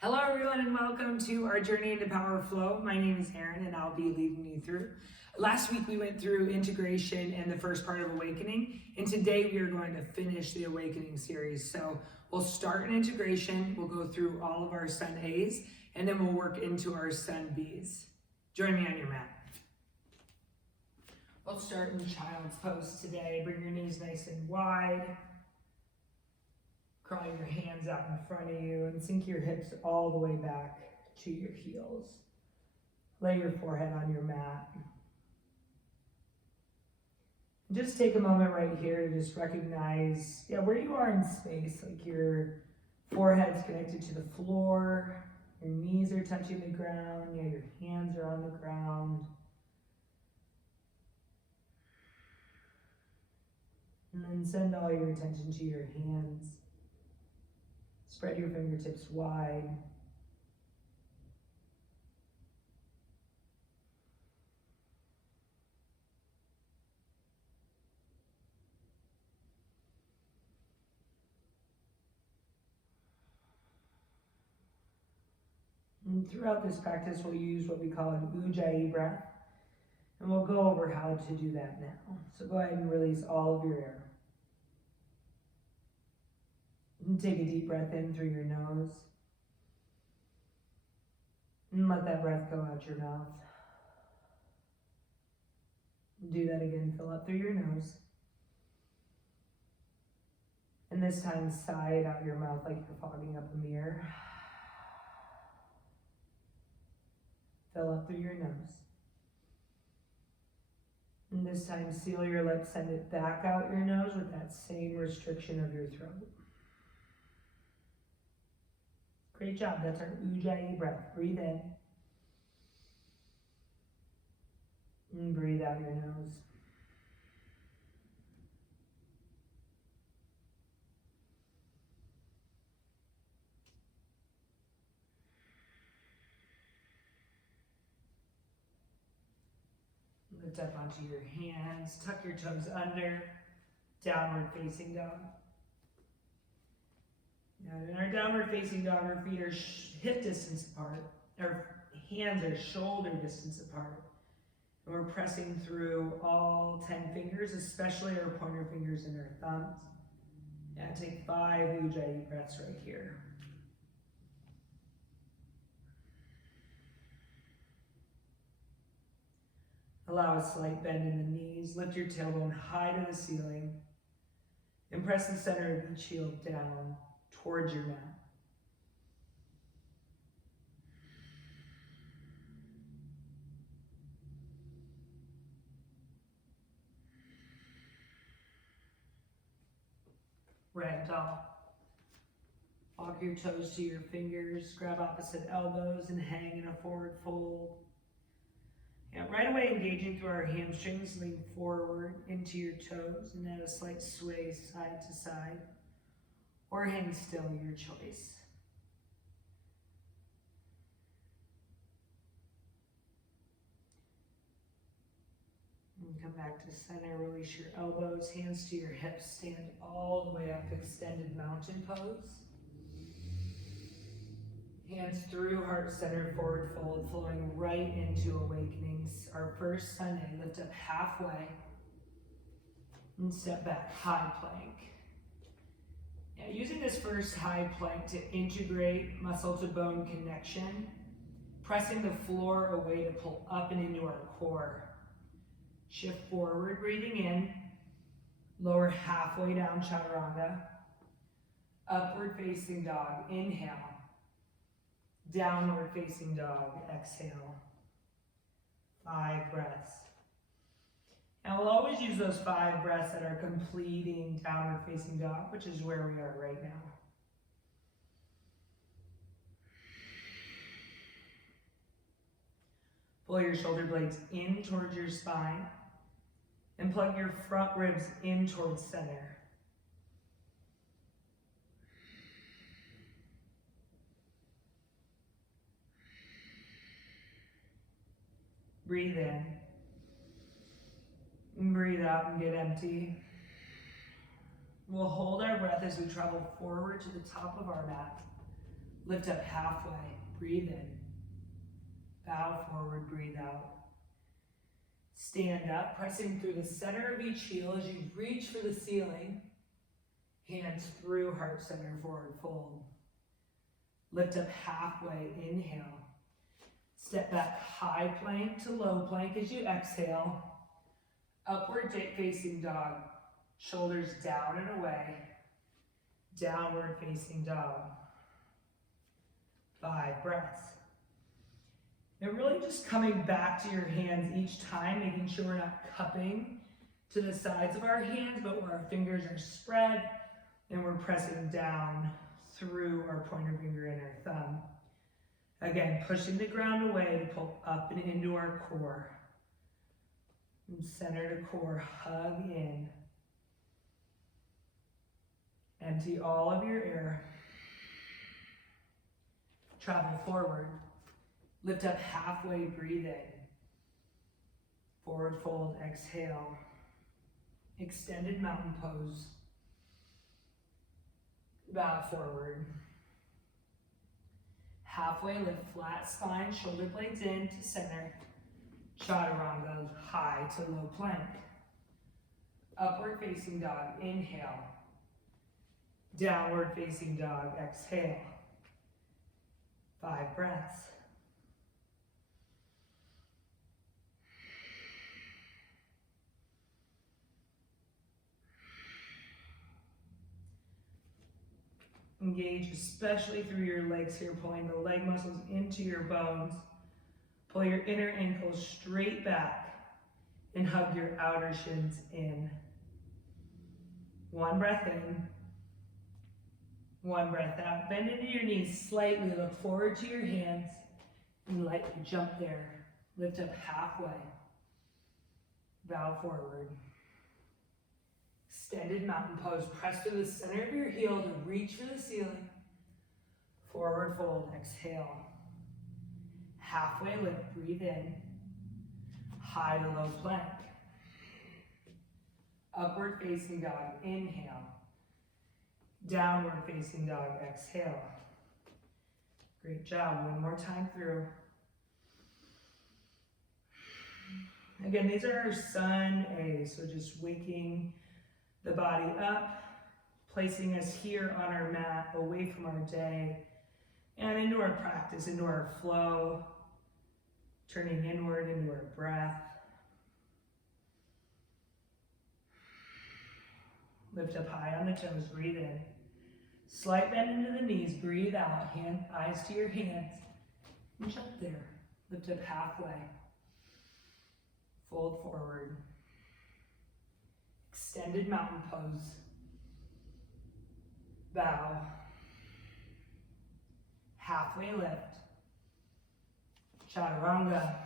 Hello everyone and welcome to our journey into Power Flow. My name is Aaron and I'll be leading you through. Last week we went through integration and the first part of awakening, and today we are going to finish the awakening series. So we'll start in integration, we'll go through all of our Sun A's, and then we'll work into our Sun B's. Join me on your mat. We'll start in Child's Pose today. Bring your knees nice and wide. Crawl your hands out in front of you and sink your hips all the way back to your heels. Lay your forehead on your mat. Just take a moment right here to just recognize where you are in space, like your forehead's connected to the floor, your knees are touching the ground, your hands are on the ground. And then send all your attention to your hands. Spread your fingertips wide. And throughout this practice, we'll use what we call an Ujjayi breath. And we'll go over how to do that now. So go ahead and release all of your air. And take a deep breath in through your nose. And let that breath go out your mouth. Do that again. Fill up through your nose. And this time, sigh it out your mouth like you're fogging up a mirror. Fill up through your nose. And this time, seal your lips, send it back out your nose with that same restriction of your throat. Great job. That's our Ujjayi breath. Breathe in. And breathe out your nose. Lift up onto your hands. Tuck your toes under. Downward facing dog. Now in our downward facing dog, our feet are hip distance apart. Our hands are shoulder distance apart. And we're pressing through all 10 fingers, especially our pointer fingers and our thumbs. And take 5 Ujjayi breaths right here. Allow a slight bend in the knees. Lift your tailbone high to the ceiling. And press the center of each heel down towards your mat. Ragdoll. Walk your toes to your fingers, grab opposite elbows and hang in a forward fold. Right away engaging through our hamstrings, lean forward into your toes and add a slight sway side to side, or hang still, your choice. And come back to center, release your elbows, hands to your hips, stand all the way up, extended mountain pose. Hands through heart center, forward fold, flowing right into awakenings. Our first Sun A, lift up halfway and step back, high plank. Using this first high plank to integrate muscle to bone connection, pressing the floor away to pull up and into our core. Shift forward, breathing in, lower halfway down chaturanga, upward facing dog, inhale. Downward facing dog, exhale. 5 breaths. And we'll always use those 5 breaths that are completing downward facing dog, which is where we are right now. Pull your shoulder blades in towards your spine and plug your front ribs in towards center. Breathe in. And breathe out and get empty. We'll hold our breath as we travel forward to the top of our mat. Lift up halfway, breathe in. Bow forward, breathe out. Stand up, pressing through the center of each heel as you reach for the ceiling. Hands through heart center, forward fold. Lift up halfway, inhale. Step back, high plank to low plank as you exhale. Upward facing dog. Shoulders down and away. Downward facing dog. 5 breaths. Now really just coming back to your hands each time, making sure we're not cupping to the sides of our hands, but where our fingers are spread and we're pressing down through our pointer finger and our thumb. Again, pushing the ground away to pull up and into our core. From center to core, hug in. Empty all of your air. Travel forward. Lift up halfway, breathe in. Forward fold, exhale. Extended mountain pose. Bow forward. Halfway, lift flat spine, shoulder blades in to center. Chaturanga, high to low plank. Upward facing dog, inhale. Downward facing dog, exhale. 5 breaths. Engage especially through your legs here, pulling the leg muscles into your bones. Pull your inner ankles straight back and hug your outer shins in. 1 breath in. 1 breath out. Bend into your knees slightly. Look forward to your hands and lightly jump there. Lift up halfway. Bow forward. Extended mountain pose. Press to the center of your heel to reach for the ceiling. Forward fold. Exhale. Halfway lift. Breathe in. High to low plank. Upward facing dog. Inhale. Downward facing dog. Exhale. Great job. One more time through. Again, these are our sun A's, so just waking the body up, placing us here on our mat, away from our day, and into our practice, into our flow, turning inward into our breath. Lift up high on the toes, breathe in. Slight bend into the knees, breathe out, eyes to your hands, and jump there. Lift up halfway. Fold forward. Extended mountain pose. Bow. Halfway lift. Chaturanga.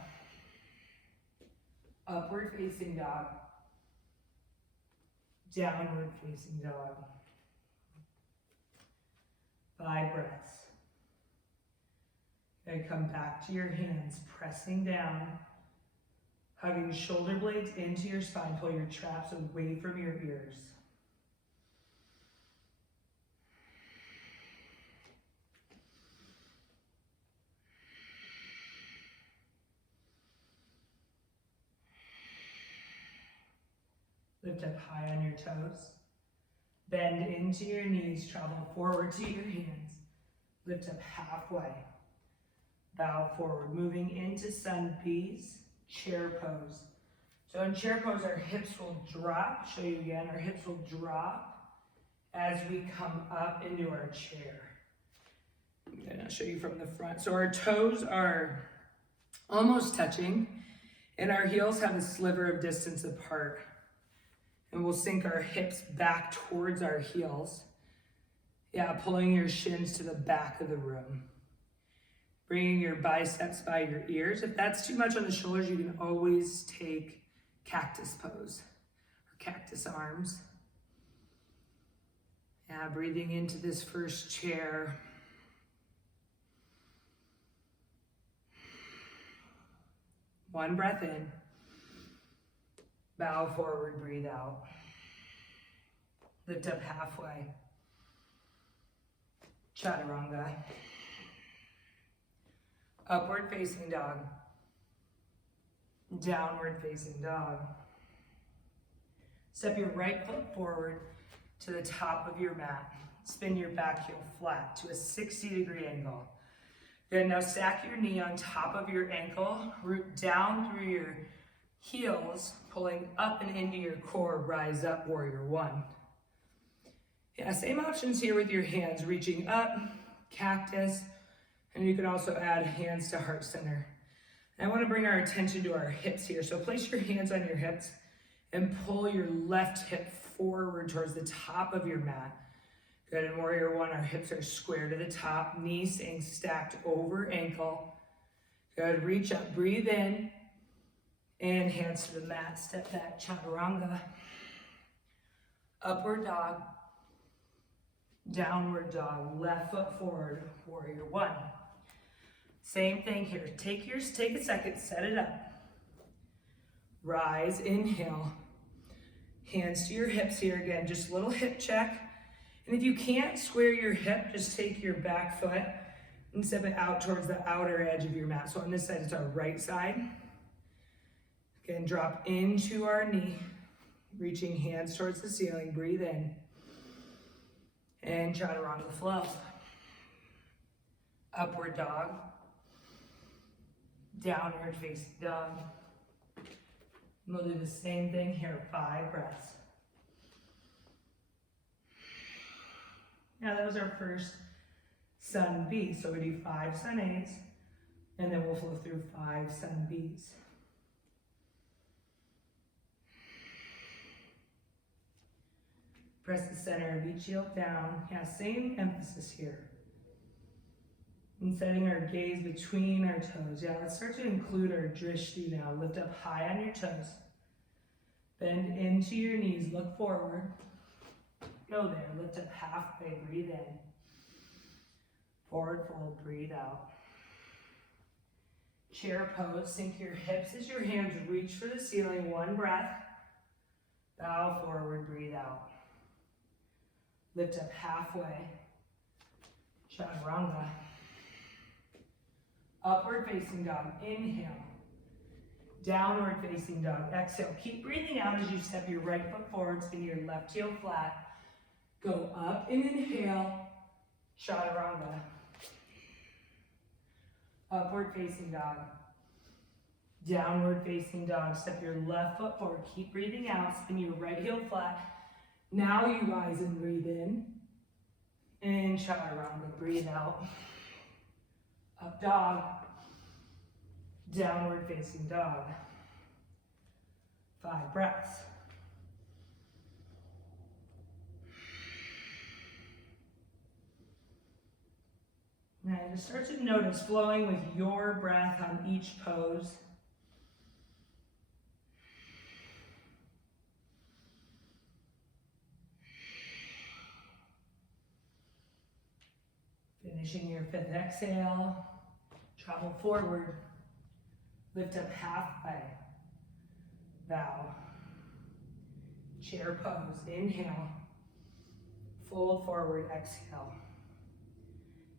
Upward facing dog. Downward facing dog. 5 breaths. And come back to your hands, pressing down, hugging shoulder blades into your spine. Pull your traps away from your ears. Lift up high on your toes. Bend into your knees, travel forward to your hands. Lift up halfway. Bow forward, moving into sun peas, chair pose. So in chair pose, our hips will drop. Show you again, our hips will drop as we come up into our chair. I'm gonna show you from the front. So our toes are almost touching, and our heels have a sliver of distance apart. And we'll sink our hips back towards our heels. Yeah, pulling your shins to the back of the room. Bringing your biceps by your ears. If that's too much on the shoulders, you can always take cactus pose or cactus arms. Yeah, breathing into this first chair. One breath in. Bow forward, breathe out. Lift up halfway. Chaturanga. Upward facing dog. Downward facing dog. Step your right foot forward to the top of your mat. Spin your back heel flat to a 60-degree angle. Good, now stack your knee on top of your ankle, root down through your heels, pulling up and into your core, rise up, warrior one. Yeah, same options here with your hands, reaching up, cactus, and you can also add hands to heart center. And I want to bring our attention to our hips here. So place your hands on your hips and pull your left hip forward towards the top of your mat. Good, in warrior one, our hips are square to the top, knees staying stacked over ankle. Good, reach up, breathe in, and hands to the mat, step back, chaturanga. Upward dog, downward dog, left foot forward, warrior one. Same thing here, take a second, set it up. Rise, inhale, hands to your hips here again, just a little hip check. And if you can't square your hip, just take your back foot and step it out towards the outer edge of your mat. So on this side, it's our right side. Again, drop into our knee, reaching hands towards the ceiling, breathe in. And chaturanga flow. Upward dog. Downward facing dog. And we'll do the same thing here, 5 breaths. Now that was our first sun B, so we do 5 sun A's, and then we'll flow through 5 sun B's. Press the center of each heel down. Yeah, same emphasis here. And setting our gaze between our toes. Yeah, let's start to include our drishti now. Lift up high on your toes. Bend into your knees, look forward. Go there, lift up halfway, breathe in. Forward fold, breathe out. Chair pose, sink your hips as your hands reach for the ceiling. 1 breath. Bow forward, breathe out. Lift up halfway. Chaturanga. Upward facing dog, inhale. Downward facing dog, exhale. Keep breathing out as you step your right foot forward, spin your left heel flat. Go up and inhale, chaturanga. Upward facing dog. Downward facing dog, step your left foot forward. Keep breathing out, spin your right heel flat. Now you rise and breathe in. And chaturanga, breathe out. Up dog. Downward facing dog. 5 breaths. Now just start to notice flowing with your breath on each pose. Finishing your 5th exhale, travel forward, lift up halfway, bow, chair pose, inhale, fold forward, exhale.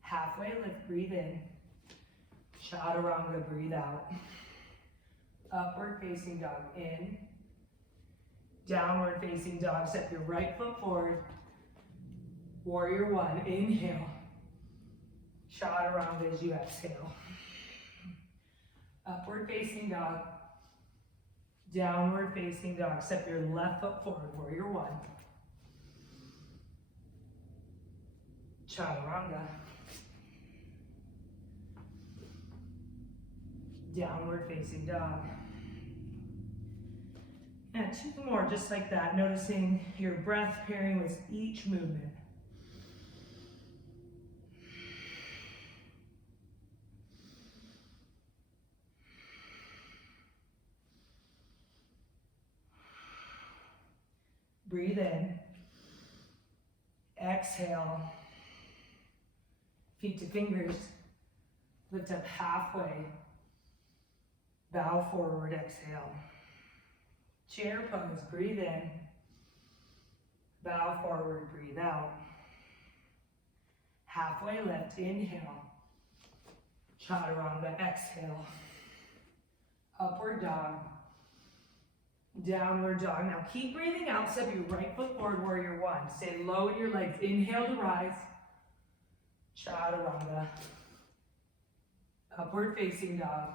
Halfway lift, breathe in. Chaturanga, breathe out. Upward facing dog, in. Downward facing dog, step your right foot forward. Warrior one, inhale. Chaturanga as you exhale. Upward facing dog. Downward facing dog, step your left foot forward. Warrior one. Chaturanga. Downward facing dog. And 2 more just like that, noticing your breath pairing with each movement. Breathe in. Exhale. Feet to fingers. Lift up halfway. Bow forward, exhale. Chair pose, breathe in. Bow forward, breathe out. Halfway lift, inhale. Chaturanga, exhale. Upward dog. Downward dog. Now keep breathing out. Step your right foot forward, warrior one. Stay low in your legs. Inhale to rise. Chaturanga. Upward facing dog.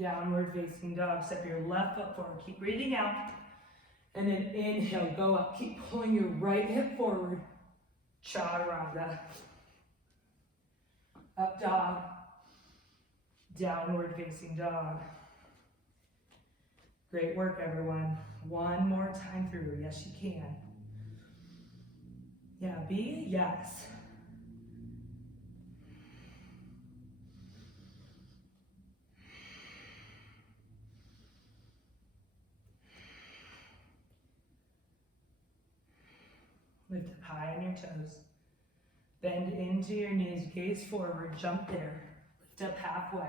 Downward facing dog. Step your left foot forward. Keep breathing out. And then inhale, go up. Keep pulling your right hip forward. Chaturanga. Up dog. Downward facing dog. Great work, everyone. One more time through. Yes, you can. Yeah, be a yes. Lift up high on your toes. Bend into your knees, gaze forward, jump there. Lift up halfway.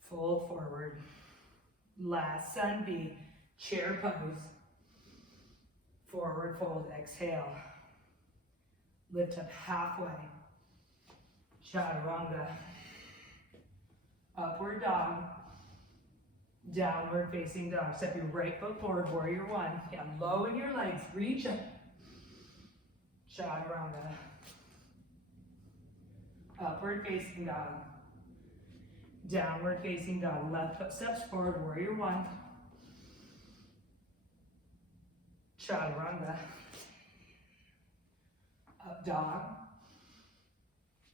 Fold forward. Last sun B, chair pose. Forward fold, exhale. Lift up halfway. Chaturanga. Upward dog. Downward facing dog. Step your right foot forward, warrior one. Yeah, low in your legs, reach up. Chaturanga. Upward facing dog. Downward facing dog. Left foot steps forward, warrior one. Chaturanga. Up dog.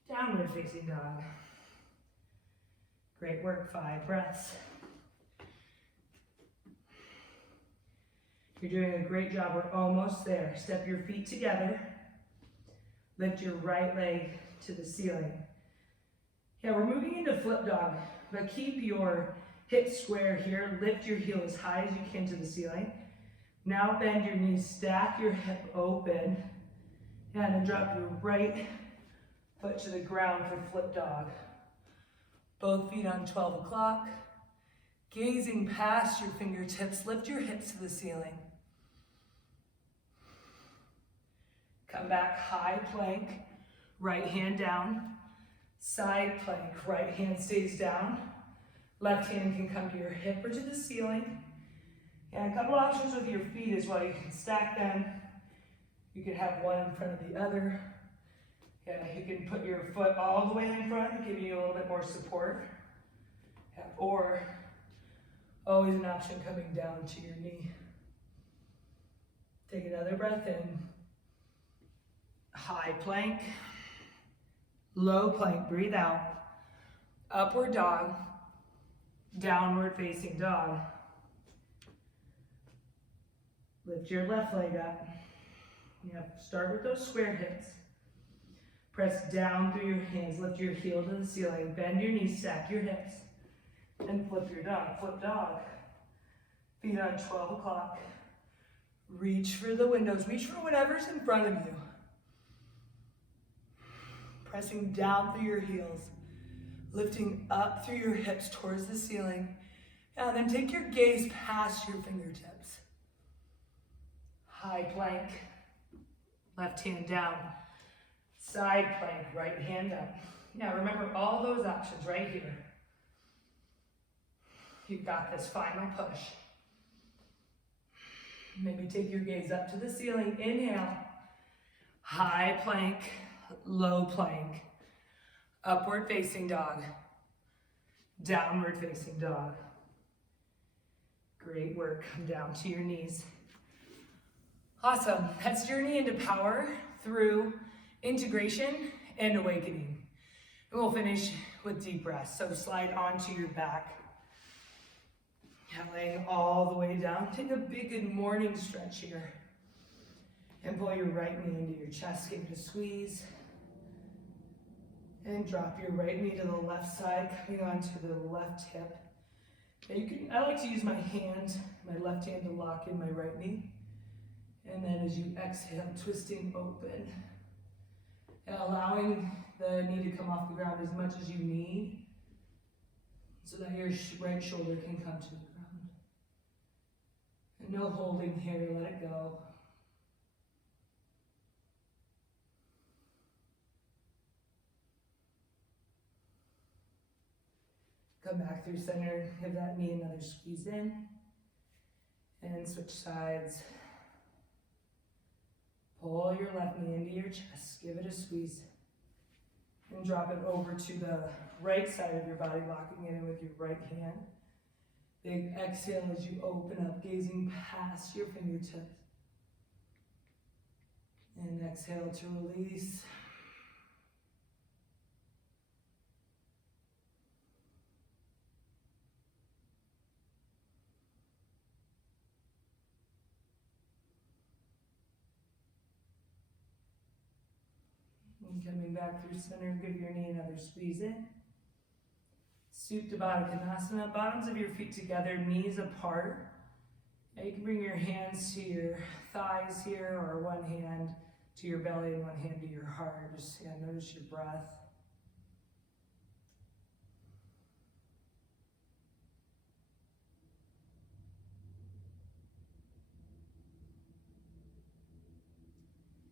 Downward facing dog. Great work, 5 breaths. You're doing a great job, we're almost there. Step your feet together. Lift your right leg to the ceiling. Yeah, we're moving into flip dog, but keep your hips square here. Lift your heel as high as you can to the ceiling. Now bend your knees, stack your hip open, and then drop your right foot to the ground for flip dog. Both feet on 12 o'clock. Gazing past your fingertips, lift your hips to the ceiling. Come back, high plank, right hand down. Side plank, right hand stays down. Left hand can come to your hip or to the ceiling. And a couple options with your feet as well. You can stack them. You can have one in front of the other. Yeah, you can put your foot all the way in front, giving you a little bit more support. Yeah, or always an option coming down to your knee. Take another breath in. High plank. Low plank, breathe out. Upward dog. Downward facing dog. Lift your left leg up. Start with those square hips. Press down through your hands. Lift your heel to the ceiling. Bend your knees, stack your hips. And flip your dog. Flip dog. Feet on 12 o'clock. Reach for the windows. Reach for whatever's in front of you. Pressing down through your heels. Lifting up through your hips towards the ceiling. And then take your gaze past your fingertips. High plank. Left hand down. Side plank, right hand up. Now remember all those options right here. You've got this final push. Maybe take your gaze up to the ceiling. Inhale. High plank, low plank. Upward facing dog. Downward facing dog. Great work. Come down to your knees. Awesome. Let's journey into power through integration and awakening. And we'll finish with deep breaths. So slide onto your back. Laying all the way down. Take a big good morning stretch here. And pull your right knee into your chest. Give it a squeeze. And drop your right knee to the left side, coming onto the left hip. And I like to use my left hand to lock in my right knee. And then as you exhale, twisting open. And allowing the knee to come off the ground as much as you need, so that your right shoulder can come to the ground. And no holding here, let it go. Come back through center, give that knee another squeeze in, and switch sides. Pull your left knee into your chest, give it a squeeze, and drop it over to the right side of your body, locking it in with your right hand. Big exhale as you open up, gazing past your fingertips. And exhale to release. And coming back through center, give your knee another squeeze in. Supta Baddha Konasana, bottoms of your feet together, knees apart. Now you can bring your hands to your thighs here, or one hand to your belly and one hand to your heart. Just notice your breath.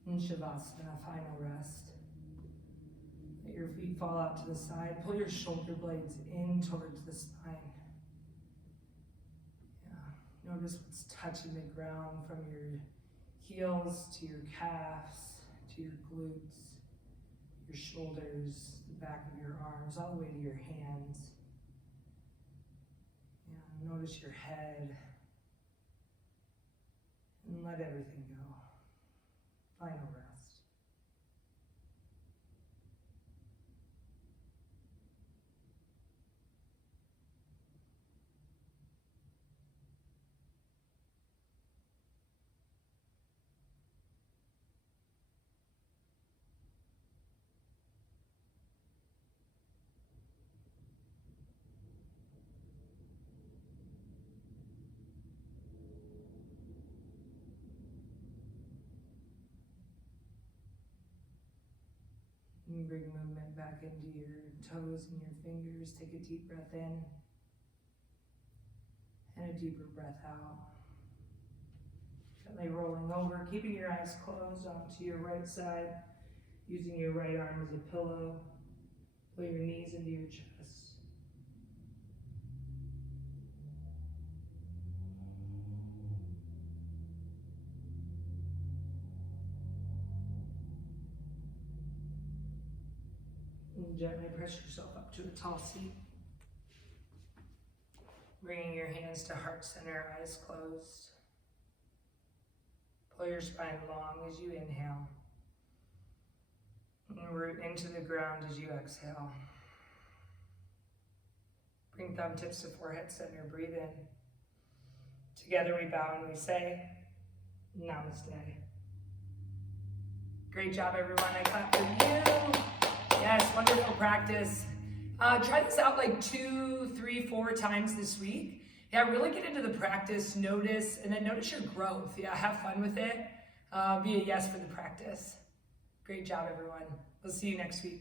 And Shavasana, final rest. Let your feet fall out to the side. Pull your shoulder blades in towards the spine. Yeah. Notice what's touching the ground from your heels to your calves, to your glutes, your shoulders, the back of your arms, all the way to your hands. Yeah. Notice your head. And let everything go. Final rest. And bring movement back into your toes and your fingers. Take a deep breath in and a deeper breath out. Gently rolling over, keeping your eyes closed onto your right side, using your right arm as a pillow. Pull your knees into your chest. And gently press yourself up to a tall seat. Bringing your hands to heart center, eyes closed. Pull your spine long as you inhale. And root into the ground as you exhale. Bring thumb tips to forehead center, breathe in. Together we bow and we say, Namaste. Great job, everyone. I clap for you. Yes, wonderful practice. Try this out like 2, 3, 4 times this week. Yeah, really get into the practice, notice, and then notice your growth. Yeah, have fun with it. Be a yes for the practice. Great job, everyone. We'll see you next week.